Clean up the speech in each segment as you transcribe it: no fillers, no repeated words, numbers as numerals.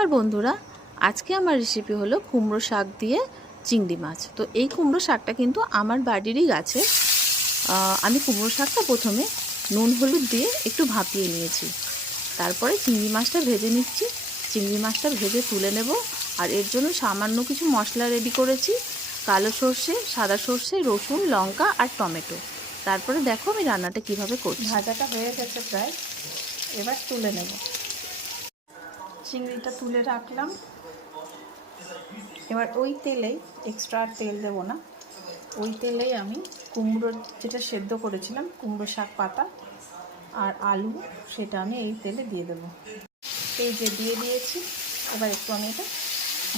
নমস্কার বন্ধুরা, আজকে আমার রেসিপি হলো কুমড়ো শাক দিয়ে চিংড়ি মাছ। তো এই কুমড়ো শাকটা কিন্তু আমার বাড়িরই গাছে। আমি কুমড়ো শাকটা প্রথমে নুন হলুদ দিয়ে একটু ভাপিয়ে নিয়েছি, তারপরে চিংড়ি মাছটা ভেজে নিচ্ছি। চিংড়ি মাছটা ভেজে তুলে নেব। আর এর জন্য সামান্য কিছু মশলা রেডি করেছি, কালো সর্ষে, সাদা সর্ষে, রসুন, লঙ্কা আর টমেটো। তারপরে দেখো আমি রান্নাটা কিভাবে করছি। ভাজাটা হয়ে গেছে প্রায়, এবার তুলে নেব। চিংড়িটা তুলে রাখলাম। এবার ওই তেলেই, এক্সট্রা তেল দেবো না, ওই তেলেই আমি কুমড়ো যেটা সেদ্ধ করেছিলাম, কুমড়ো শাক পাতা আর আলু, সেটা আমি এই তেলে দিয়ে দেবো। এই যে দিয়ে দিয়েছি। এবার একটু আমি এটা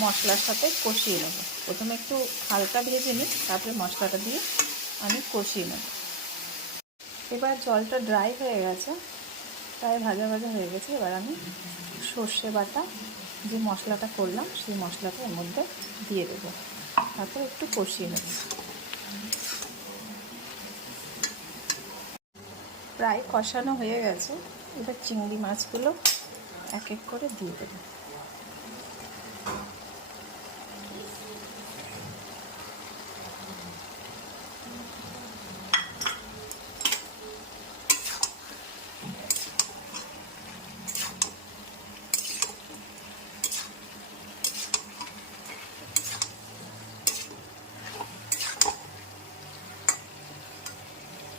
মশলার সাথে কষিয়ে নেব। প্রথমে একটু হালকা ভেজে নিই, তারপরে মশলাটা দিয়ে আমি কষিয়ে নেব। এবার জলটা ড্রাই হয়ে গেছে, প্রায় ভাজা ভাজা হয়ে গেছে। এবার আমি সর্ষে বাটা যে মশলাটা করলাম, সেই মশলাটা এর মধ্যে দিয়ে দেবো, তারপর একটু কষিয়ে নেব। প্রায় কষানো হয়ে গেছে। এবার চিংড়ি মাছগুলো এক এক করে দিয়ে দেবো।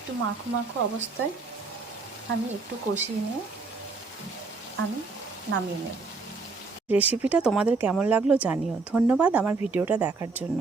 একটু মাখো মাখো অবস্থায় আমি একটু কষিয়ে নিয়ে আমি নামিয়ে নেব। রেসিপিটা তোমাদের কেমন লাগলো জানিও। ধন্যবাদ আমার ভিডিওটা দেখার জন্য।